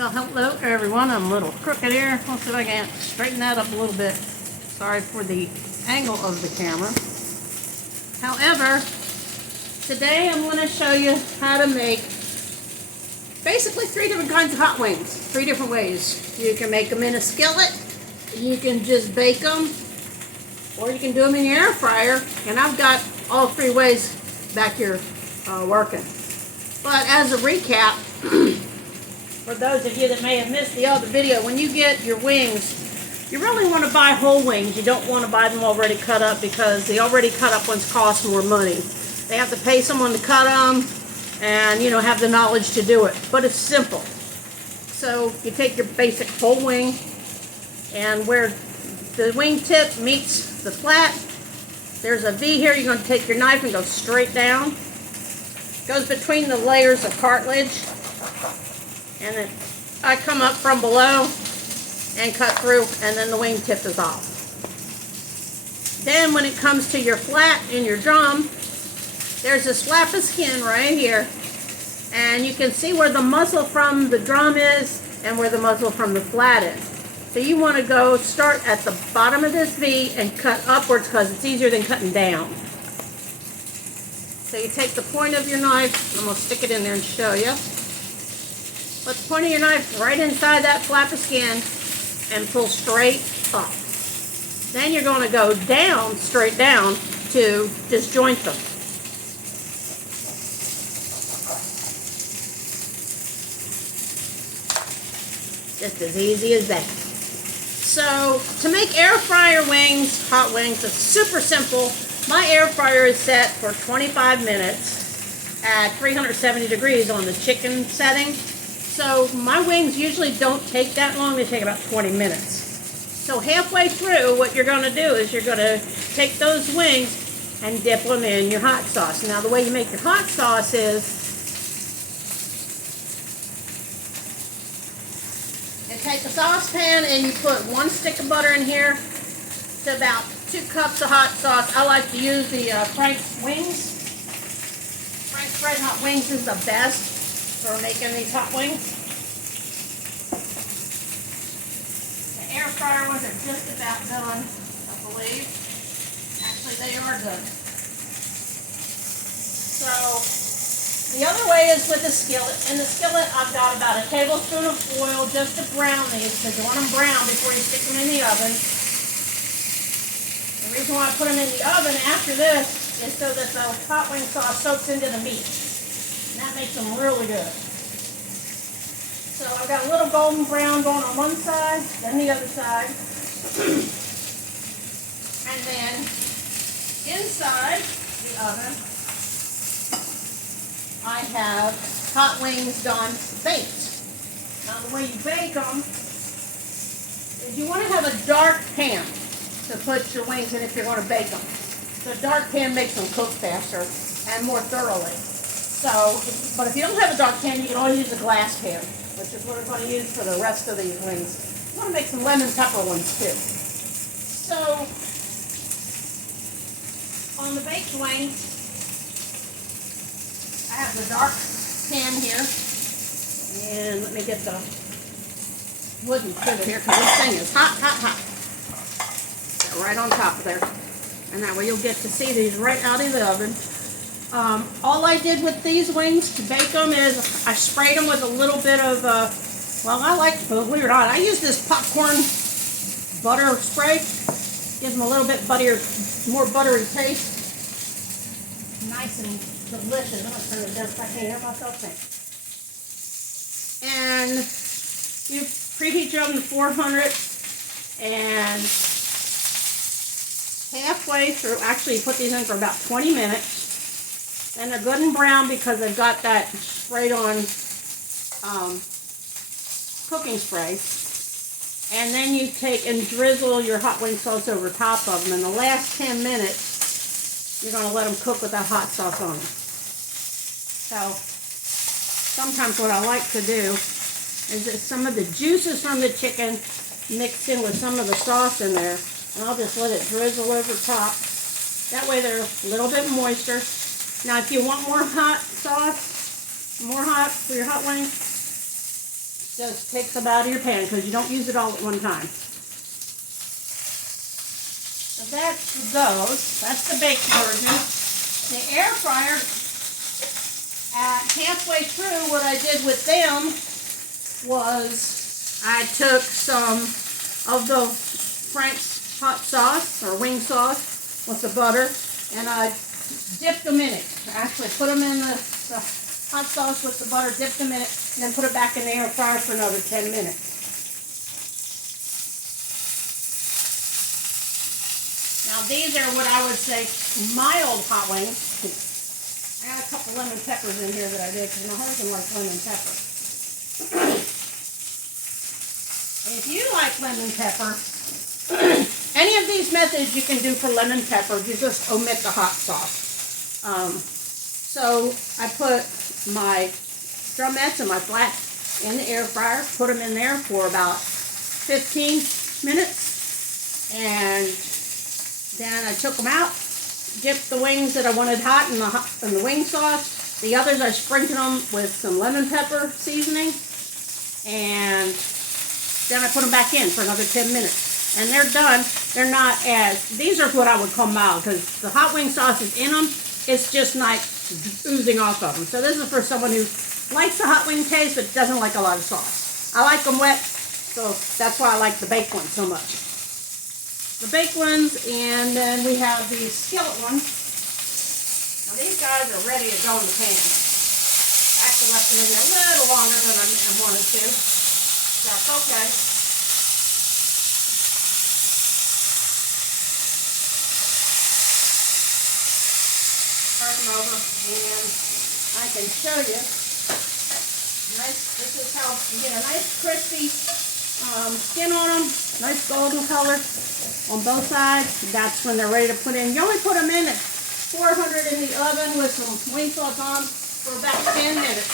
Well, hello everyone. I'm a little crooked here. Let's see if I can straighten that up a little bit. Sorry for the angle of the camera. However, today I'm going to show you how to make basically 3 different kinds of hot wings. 3 different ways. You can make them in a skillet, you can just bake them, or you can do them in your air fryer. And I've got all 3 ways back here working. But as a recap, for those of you that may have missed the other video, when you get your wings, you really want to buy whole wings. You don't want to buy them already cut up, because the already cut up ones cost more money. They have to pay someone to cut them and, you know, have the knowledge to do it. But it's simple. So you take your basic whole wing, and where the wing tip meets the flat, there's a V here. You're going to take your knife and go straight down. Goes between the layers of cartilage. And then I come up from below and cut through, and then the wing tip is off. Then when it comes to your flat in your drum, there's this flap of skin right here, and you can see where the muzzle from the drum is and where the muzzle from the flat is. So you want to go start at the bottom of this V and cut upwards, because it's easier than cutting down. So you take the point of your knife, I'm going to stick it in there and show you. Put the point of your knife right inside that flap of skin and pull straight up. Then you're going to go down, straight down, to disjoint them. Just as easy as that. So, to make air fryer wings, hot wings, it's super simple. My air fryer is set for 25 minutes at 370 degrees on the chicken setting. So my wings usually don't take that long. They take about 20 minutes. So halfway through, what you're going to do is you're going to take those wings and dip them in your hot sauce. Now the way you make your hot sauce is you take a saucepan and you put 1 stick of butter in here to about 2 cups of hot sauce. I like to use the Frank's Wings. Frank's Red Hot Wings is the best for making these hot wings. The air fryer ones are just about done, I believe. Actually, they are done. So, the other way is with the skillet. In the skillet, I've got about a tablespoon of oil just to brown these, because you want them brown before you stick them in the oven. The reason why I put them in the oven after this is so that the hot wing sauce soaks into the meat. That makes them really good. So I've got a little golden brown going on one side, then the other side. And then inside the oven, I have hot wings done baked. Now the way you bake them is you want to have a dark pan to put your wings in if you're going to bake them. The dark pan makes them cook faster and more thoroughly. So, but if you don't have a dark pan, you can always use a glass pan, which is what we're going to use for the rest of these wings. You want to make some lemon pepper ones too. So, on the baked wings, I have the dark pan here. And let me get the wooden pivot here, because this thing is hot, hot, hot. So right on top of there. And that way you'll get to see these right out of the oven. All I did with these wings to bake them is I sprayed them with a little bit of, well, I like, believe it or not, I use this popcorn butter spray. Gives them a little bit more buttery taste. Nice and delicious. I'm going to turn it down so I can't hear myself think. And you preheat your oven to 400, and halfway through, actually you put these in for about 20 minutes. And they're good and brown because they've got that sprayed on cooking spray. And then you take and drizzle your hot wing sauce over top of them. In the last 10 minutes, you're going to let them cook with that hot sauce on them. So, sometimes what I like to do is that some of the juices from the chicken mixed in with some of the sauce in there. And I'll just let it drizzle over top. That way they're a little bit moister. Now, if you want more hot sauce, more hot for your hot wings, Just take some out of your pan because you don't use it all at one time. So that's those. That's the baked version. The air fryer, halfway through, what I did with them was I took some of the Frank's hot sauce or wing sauce with the butter, and I dipped them in it. I actually put them in the hot sauce with the butter, dipped them in it, and then put it back in the air fryer for another 10 minutes. Now these are what I would say mild hot wings. I got a couple lemon peppers in here that I did because my husband likes lemon pepper. If you like lemon pepper, any of these methods you can do for lemon pepper. You just omit the hot sauce. So I put my drumettes and my flat in the air fryer, put them in there for about 15 minutes, and then I took them out, dipped the wings that I wanted hot in the wing sauce. The others I sprinkled them with some lemon pepper seasoning, and then I put them back in for another 10 minutes. And they're done. They're not as, these are what I would call mild, because the hot wing sauce is in them. It's just like oozing off of them. So this is for someone who likes the hot wing taste but doesn't like a lot of sauce. I like them wet, so that's why I like the baked ones so much. The baked ones, and then we have these skillet ones. Now these guys are ready to go in the pan. I actually left them in there a little longer than I wanted to. That's okay. Turn them over, and I can show you. This is how you get a nice crispy skin on them, nice golden color on both sides. That's when they're ready to put in. You only put them in at 400 in the oven with some wing sauce on for about 10 minutes.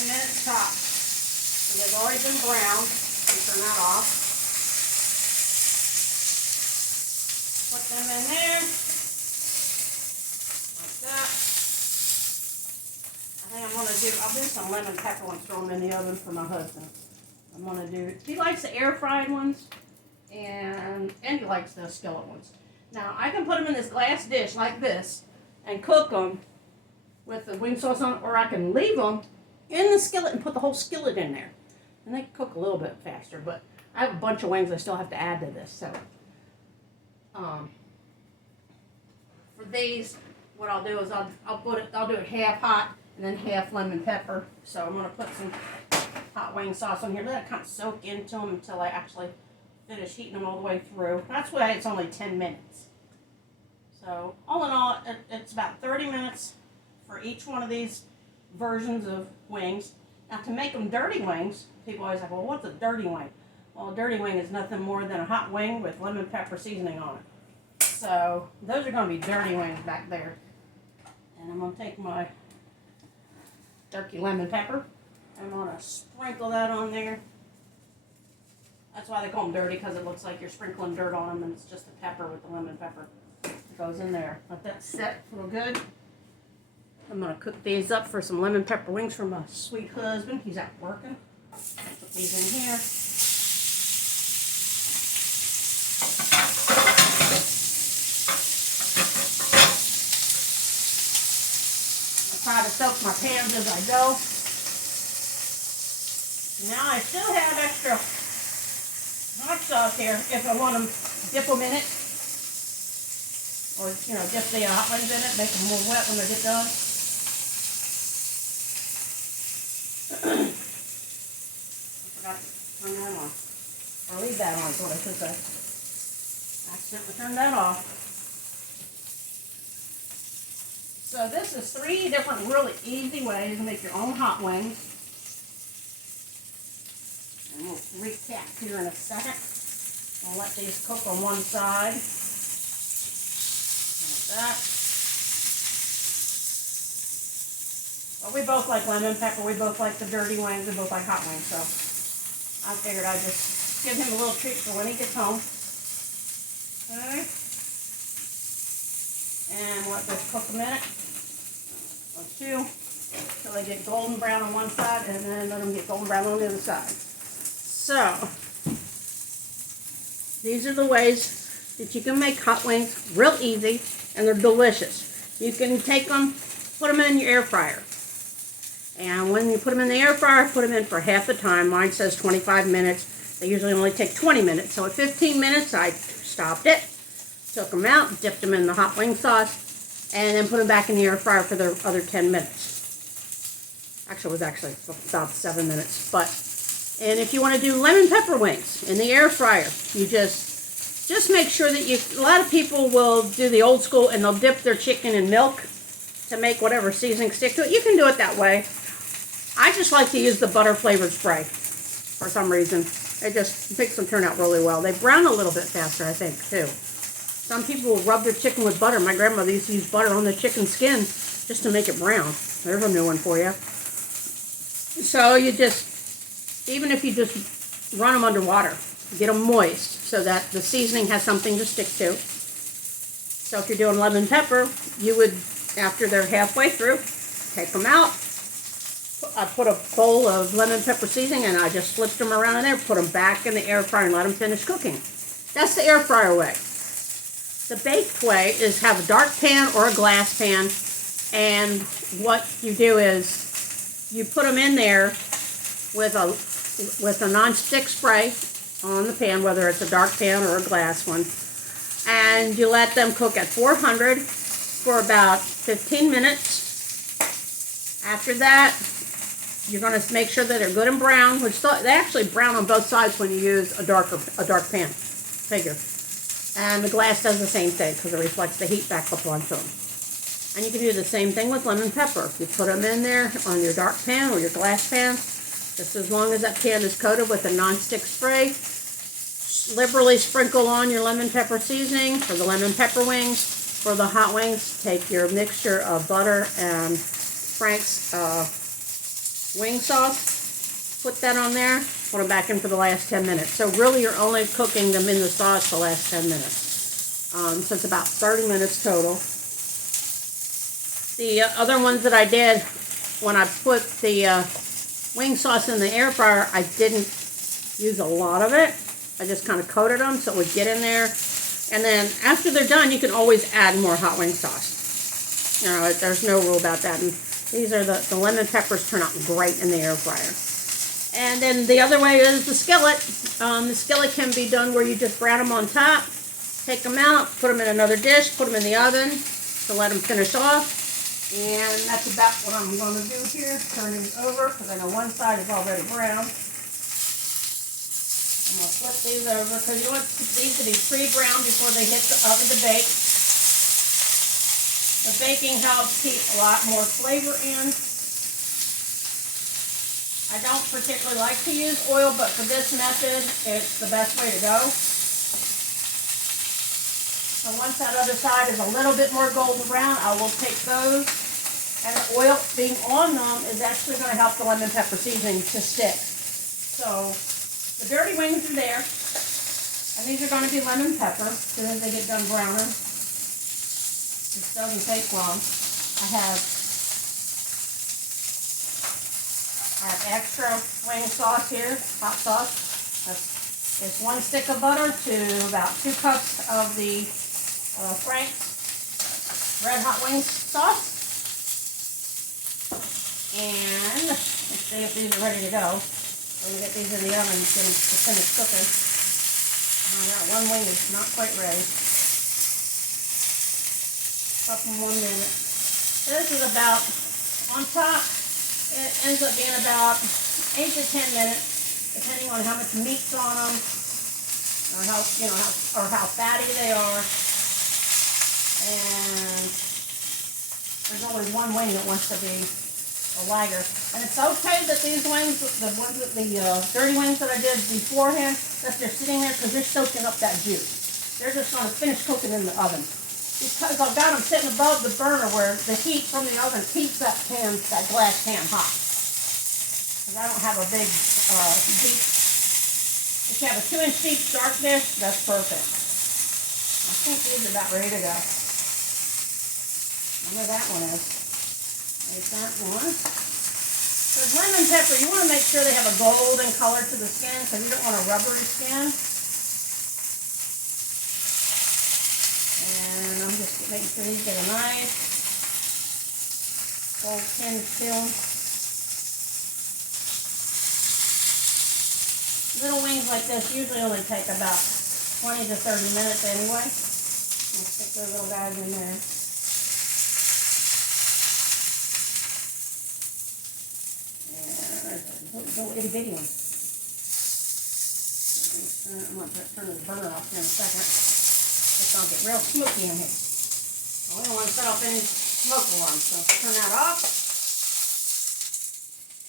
10 minutes tops. So they've already been browned. Turn that off. Put them in there. Like that. I think I'll do some lemon pepper ones, throw them in the oven for my husband. I'm going to do, he likes the air fried ones, and he likes the skillet ones. Now, I can put them in this glass dish like this and cook them with the wing sauce on, or I can leave them in the skillet and put the whole skillet in there. And they cook a little bit faster, but I have a bunch of wings I still have to add to this. So, for these, what I'll do is I'll do it half hot and then half lemon pepper. So I'm gonna put some hot wing sauce on here. Let it kind of soak into them until I actually finish heating them all the way through. That's why it's only 10 minutes. So all in all, it's about 30 minutes for each one of these versions of wings. Now to make them dirty wings, people always like, well, what's a dirty wing? Well, a dirty wing is nothing more than a hot wing with lemon pepper seasoning on it. So those are going to be dirty wings back there. And I'm going to take my turkey lemon pepper. I'm going to sprinkle that on there. That's why they call them dirty, because it looks like you're sprinkling dirt on them, and it's just the pepper with the lemon pepper that goes in there. Let that set real good. I'm going to cook these up for some lemon pepper wings for my sweet husband. He's out working. Put these in here. I try to soak my pans as I go. Now I still have extra hot sauce here if I want to dip them in it. Or, dip the hot wings in it, make them more wet when they get done. I forgot to turn that on. Or leave that on, is what I should say. Accidentally turned that off. So this is 3 different really easy ways to make your own hot wings. And we'll recap here in a second. I'll let these cook on one side. Like that. Well, we both like lemon pepper. We both like the dirty wings. We both like hot wings. So I figured I'd just give him a little treat for when he gets home. Okay. And let this cook a minute or 2. until they get golden brown on one side, and then let them get golden brown on the other side. So, these are the ways that you can make hot wings real easy, and they're delicious. You can take them, put them in your air fryer. And when you put them in the air fryer, put them in for half the time. Mine says 25 minutes. They usually only take 20 minutes. So at 15 minutes, I stopped it, took them out, dipped them in the hot wing sauce, and then put them back in the air fryer for the other 10 minutes. Actually, it was about 7 minutes. And if you want to do lemon pepper wings in the air fryer, you just make sure that a lot of people will do the old school and they'll dip their chicken in milk to make whatever seasoning stick to it. You can do it that way. I just like to use the butter flavored spray for some reason. It just makes them turn out really well. They brown a little bit faster, I think, too. Some people will rub their chicken with butter. My grandmother used to use butter on the chicken skin just to make it brown. There's a new one for you. So you even if you just run them under water, get them moist so that the seasoning has something to stick to. So if you're doing lemon pepper, you would, after they're halfway through, take them out. I put a bowl of lemon pepper seasoning and I just flipped them around in there, put them back in the air fryer and let them finish cooking. That's the air fryer way. The baked way is have a dark pan or a glass pan, and what you do is you put them in there with a non-stick spray on the pan, whether it's a dark pan or a glass one, and you let them cook at 400 for about 15 minutes. After that, you're going to make sure that they're good and brown, which they actually brown on both sides when you use a dark pan figure. And the glass does the same thing because it reflects the heat back up onto them. And you can do the same thing with lemon pepper. You put them in there on your dark pan or your glass pan, just as long as that pan is coated with a non-stick spray. Liberally sprinkle on your lemon pepper seasoning for the lemon pepper wings. For the hot wings, take your mixture of butter and Frank's wing sauce, put that on there, put them back in for the last 10 minutes. So really you're only cooking them in the sauce the last 10 minutes. So it's about 30 minutes total. The other ones that I did, when I put the wing sauce in the air fryer, I didn't use a lot of it. I just kind of coated them so it would get in there. And then after they're done, you can always add more hot wing sauce. You know, there's no rule about that. And these are the lemon peppers turn out great in the air fryer. And then the other way is the skillet. The skillet can be done where you just brown them on top, take them out, put them in another dish, put them in the oven to let them finish off. And that's about what I'm going to do here. Turn these over because I know one side is already brown. I'm going to flip these over because you want these to be pre-browned before they hit the oven to bake. The baking helps keep a lot more flavor in. I don't particularly like to use oil, but for this method, it's the best way to go. So once that other side is a little bit more golden brown, I will take those. And the oil being on them is actually going to help the lemon pepper seasoning to stick. So the dirty wings are there. And these are going to be lemon pepper as soon as they get done browning. This doesn't take long. I have extra wing sauce here, hot sauce. It's 1 stick of butter to about 2 cups of the Frank's red hot wing sauce. And let's see if these are ready to go. Let me get these in the oven and get them to finish cooking. That one wing is not quite ready. Couple more minutes. This is about, on top, it ends up being about 8 to 10 minutes, depending on how much meat's on them, or how fatty they are. And there's only one wing that wants to be a lagger. And it's okay that these wings, the dirty wings that I did beforehand, that they're sitting there because they're soaking up that juice. They're just going to finish cooking in the oven. Because I've got them sitting above the burner where the heat from the oven keeps that glass pan hot. Because I don't have a big deep, if you have a 2-inch deep dark dish, that's perfect. I think these are about ready to go. I know that one is. There's that one. With lemon pepper, you want to make sure they have a golden color to the skin because you don't want a rubbery skin. And I'm just making sure these get a nice gold tinge feel. Little wings like this usually only take about 20 to 30 minutes anyway. I'll stick those little guys in there. Little itty bitty one. I'm going to turn the burner off here in a second. It's going to get real smoky in here. We don't want to set off any smoke alarms, so turn that off.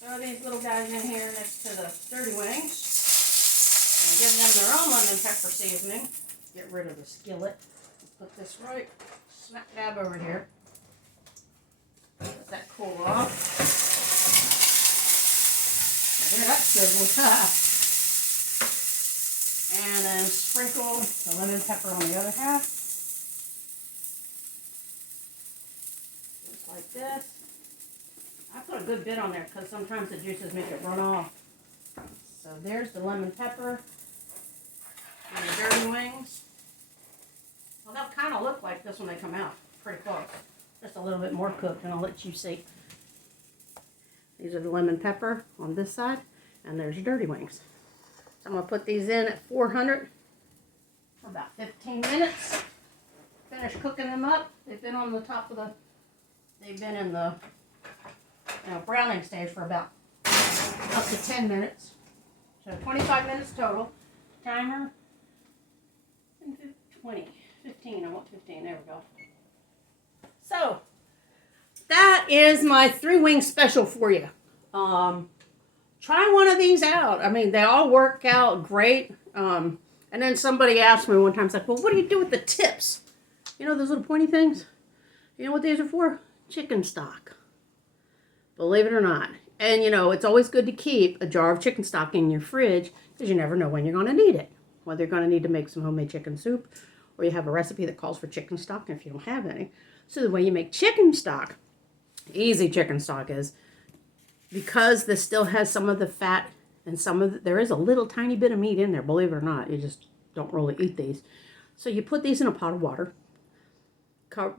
Throw these little guys in here next to the dirty wings. And give them their own lemon pepper seasoning. Get rid of the skillet. Put this right smack dab over here. Let that cool off. Here, that's good. And then sprinkle the lemon pepper on the other half. Just like this. I put a good bit on there because sometimes the juices make it run off. So there's the lemon pepper and the dirty wings. Well, they'll kind of look like this when they come out. Pretty close. Just a little bit more cooked, and I'll let you see. These are the lemon pepper on this side, and there's your dirty wings. So I'm going to put these in at 400 for about 15 minutes. Finish cooking them up. They've been on the top of the, they've been in the browning stage for about up to 10 minutes. So 25 minutes total. Timer, 20, 15, I want 15, there we go. So, that is my 3-wing special for you. Try one of these out. I mean, they all work out great. And then somebody asked me one time, it's like, well, what do you do with the tips? You know those little pointy things? You know what these are for? Chicken stock. Believe it or not. And, you know, it's always good to keep a jar of chicken stock in your fridge because you never know when you're going to need it. Whether you're going to need to make some homemade chicken soup or you have a recipe that calls for chicken stock if you don't have any. So the way you make chicken stock, easy chicken stock is, because this still has some of the fat and some of there is a little tiny bit of meat in there, believe it or not. You just don't really eat these. So you put these in a pot of water.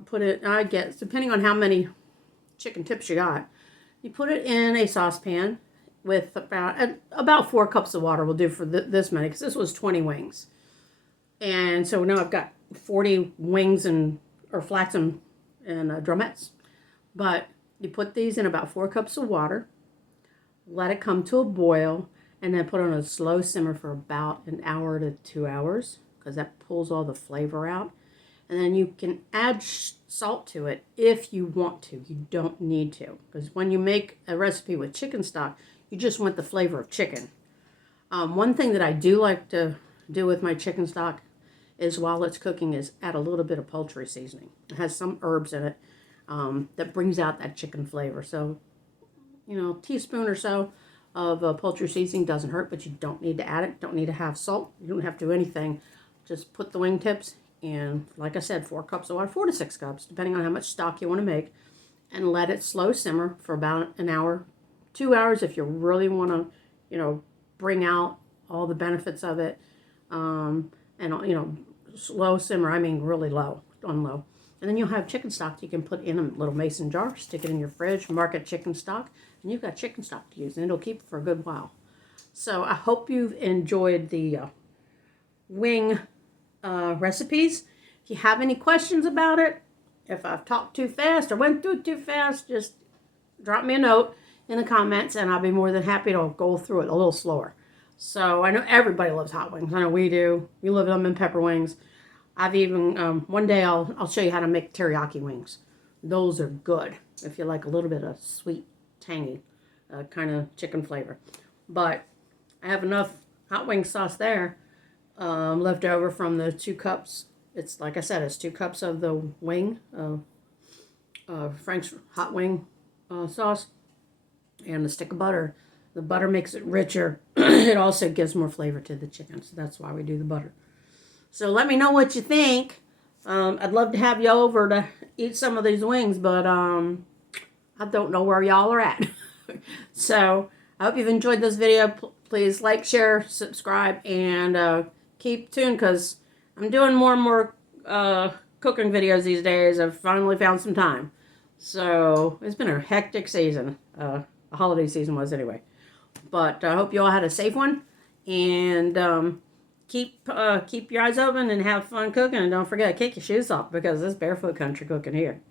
Put it, I guess, depending on how many chicken tips you got, you put it in a saucepan with about 4 cups of water will do for this many, because this was 20 wings. And so now I've got 40 wings or flats and drumettes. But you put these in about 4 cups of water, let it come to a boil, and then put on a slow simmer for about an hour to 2 hours, because that pulls all the flavor out. And then you can add salt to it if you want to. You don't need to, because when you make a recipe with chicken stock, you just want the flavor of chicken. One thing that I do like to do with my chicken stock is while it's cooking is add a little bit of poultry seasoning. It has some herbs in it that brings out that chicken flavor. So, you know, a teaspoon or so of poultry seasoning doesn't hurt, but you don't need to add it. Don't need to have salt. You don't have to do anything. Just put the wing tips in, like I said, 4 cups of water, 4 to 6 cups, depending on how much stock you want to make, and let it slow simmer for about an hour, 2 hours if you really want to, you know, bring out all the benefits of it. And, you know, slow simmer, I mean really low, on low. And then you'll have chicken stock you can put in a little mason jar, stick it in your fridge, mark it chicken stock, and you've got chicken stock to use, and it'll keep for a good while. So I hope you've enjoyed the wing recipes. If you have any questions about it, if I've talked too fast or went through too fast, just drop me a note in the comments, and I'll be more than happy to go through it a little slower. So I know everybody loves hot wings. I know we do. You love lemon pepper wings. I've even, one day I'll show you how to make teriyaki wings. Those are good if you like a little bit of sweet, tangy kind of chicken flavor. But I have enough hot wing sauce there left over from the 2 cups. It's, like I said, it's 2 cups of the wing, Frank's hot wing sauce, and a stick of butter. The butter makes it richer. It also gives more flavor to the chicken, so that's why we do the butter. So let me know what you think. I'd love to have you over to eat some of these wings, but I I don't know where y'all are at. So I hope you've enjoyed this video. Please like, share, subscribe, and keep tuned because I'm doing more and more cooking videos these days. I've finally found some time. So it's been a hectic season. A holiday season was anyway. But I hope you all had a safe one. And keep your eyes open and have fun cooking. And don't forget, kick your shoes off because it's barefoot country cooking here.